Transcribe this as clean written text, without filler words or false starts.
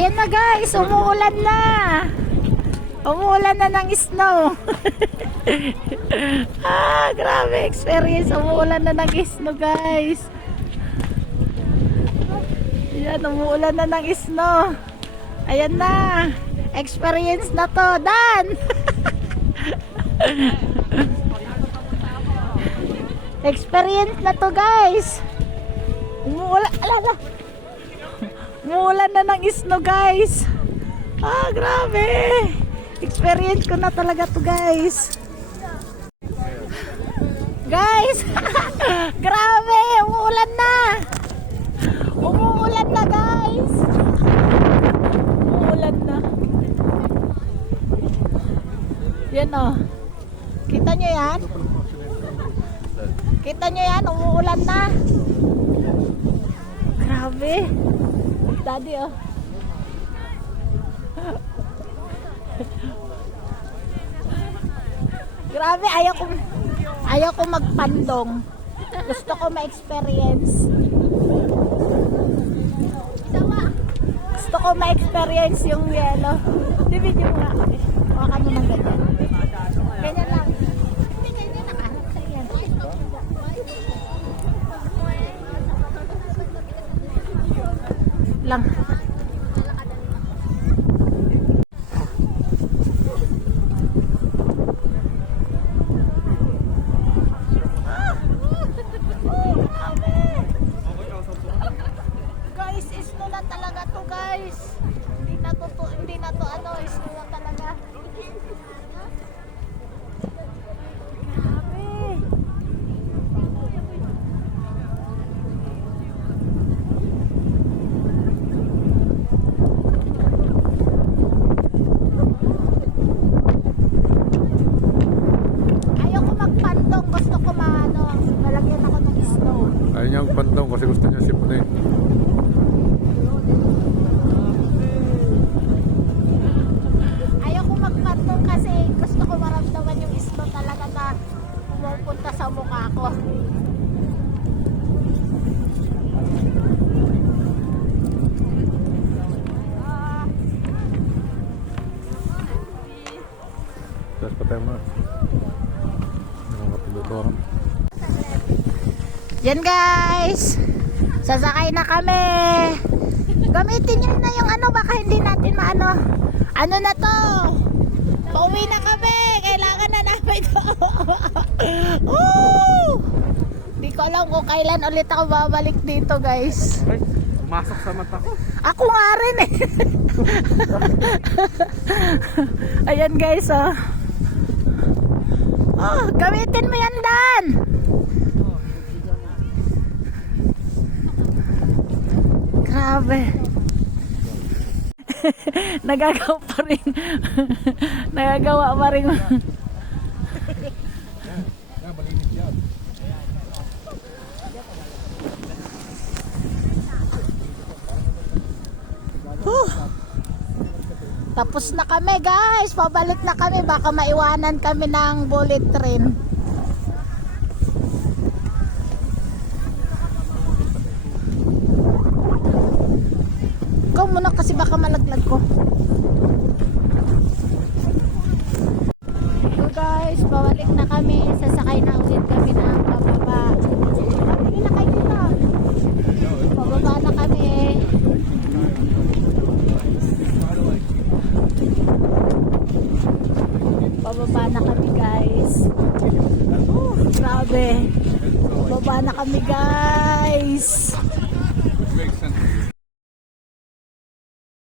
Ayan na guys, umuulan na. Umuulan na ng snow. Grabe experience. Umuulan na ng snow guys. Ayan, umuulan na ng snow. Ayan na. Experience na to, Dan. Experience na to guys. Umuulan na ng snow guys. Grabe. Experience ko na talaga to guys. Guys. Grabe, umuulan na. Umuulan na guys. Umuulan na. Yan o. Kita nyo yan? Kita nyo yan? Umuulan na. Grabe. Daddy oh. Grabe, ayaw ko magpandong. Gusto ko ma-experience. Gusto ko ma-experience yung yellow. Di video mo nga kami. Hawakan mo ng ganyan. Ganyan lang. Hindi ganyan, nakaharap sa yan. Lang. Guys, isno na talaga to guys. Hindi na to ano, isno na talaga. Grabe. Ayaw ko magpantong, gusto ko malagyan ako ng snow. Ayaw niya magpantong kasi gusto niya sipunin. Ayaw ko magpantong kasi gusto ko maramdaman yung snow talaga na pumupunta sa mukha ko. Tapos pa tayo mga. Nakakapulutuhan. Yan guys, sasakay na kami. Gamitin nyo na yung ano, baka hindi natin maano. Ano na to? Pauwi na kami. Kailangan na namin to. Di ko alam kung kailan ulit ako babalik dito guys. Ay, masok sa mata ko. Ako nga rin eh. Ayan guys oh. Gamitin mo yan Dan. Grabe. Nagagawa pa rin. Nagagawa pa rin. Tapos na kami guys. Pabalik na kami. Baka maiwanan kami ng bullet train. Ikaw muna kasi baka malaglag ko. So guys, pabalik na kami. Sasakay na ulit kami ng pababa. Tingin na kayo dito. Pababa na kami. Pababa na kami guys. Grabe. Pababa na kami guys.